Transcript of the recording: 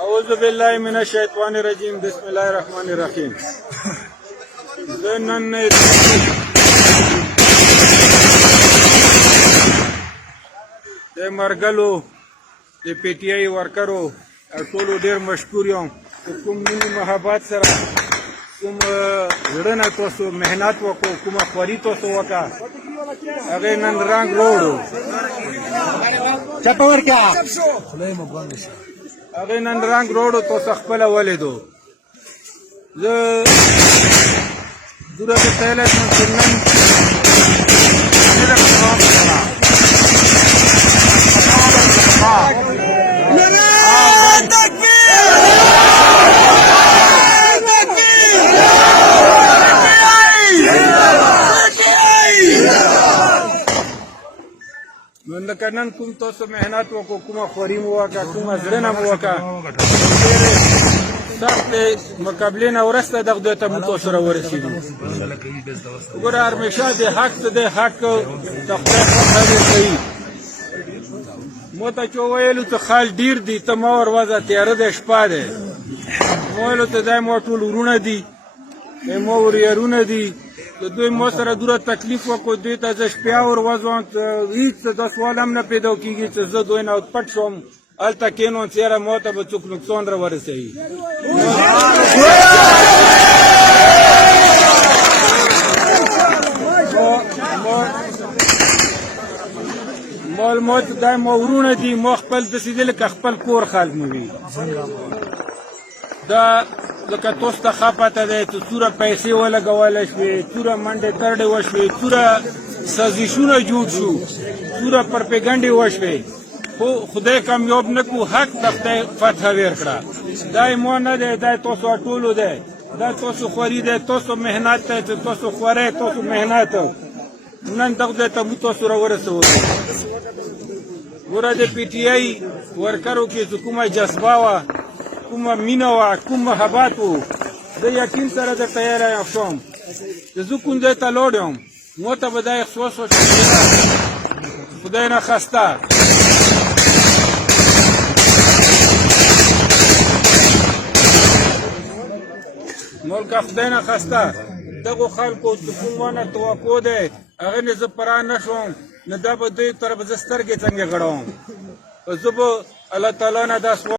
اعوذ بالله من الشیطان الرجیم بسم الله الرحمن الرحیم. نن د مرګلو د پی ټی آی ورکرو ټولو ډېر مشکور یم. کوم مینې محبت سره کوم زړه نه تاسو محنت وکړو، کومه خواري تاسو وکړه، هغې نن رنګ روړو. هغې نن رنګ روړو تاسو خپله ولیدو. زه دوره درته ویلی شم چې نن ډېره قوم سره لکه نن کوم تاسو محنت وکړو، کومه خواري مو وکړه، کومه زړه نه مو وکړه، ډېرې سختې مقابلې نه وروسته دغه دوی ته موږ تاسو راورسېدو. وګوره همیشه د حق څه دی، حق د خدای خوښه دی کوي. مو ته چې وویلو ته خال ډېر دي، ته مه وروځه، تیاره دی، شپه دی. مو ویلو ته دا ما ټول ورونه دي، ما وریارونه دي. د دوی ما سره دوره تکلیف وکړو، دوی ته زه شپیا وروځم، هېڅ دا سوال هم نه پیدا کېږي چې زه دوی نه پټ شوم، هلته کېنوم چې یاره ما ته به څوک نقصان را ورسوي. ما ته دا ما ورونه دي، ما خپل داسې دي لکه خپل کور خلک مې وي. دا لکه تاسو ته ښه پته دی چې څومره پیسې ولګولی شوې، څومره منډې ترډې وشوې، څومره سازشونه جوړ شو، څومره پرپېګنډې وشوې، خو خدای کامیاب نه کړو. حق ته خدای فتحه ورکړه. دا یې ما نه دی، دا یې تاسو ټولو دی، دا تاسو خواري دی، تاسو محنت دی، چې تاسو خوارۍ، تاسو محنت. نن دغه ځای ته موږ تاسو راورسولو. ګوره د پی ټي آی ورکرو کې چې کومه جذبه وه، کومه مینه وه، کوم محبت و، زه یقین سره درته یاره شوم چې زه کوم ځای ته لاړ یم، ما ته به دا احساس و چې خدای نه خسته ملکه، خدای نه خسته دغو خلکو چې کوم مانه توقع دی، هغې نه زه پرا نه شوم، نه دا به دوی طرف زه سترګې څنګه غړوم. زه به الله تعالی نه دا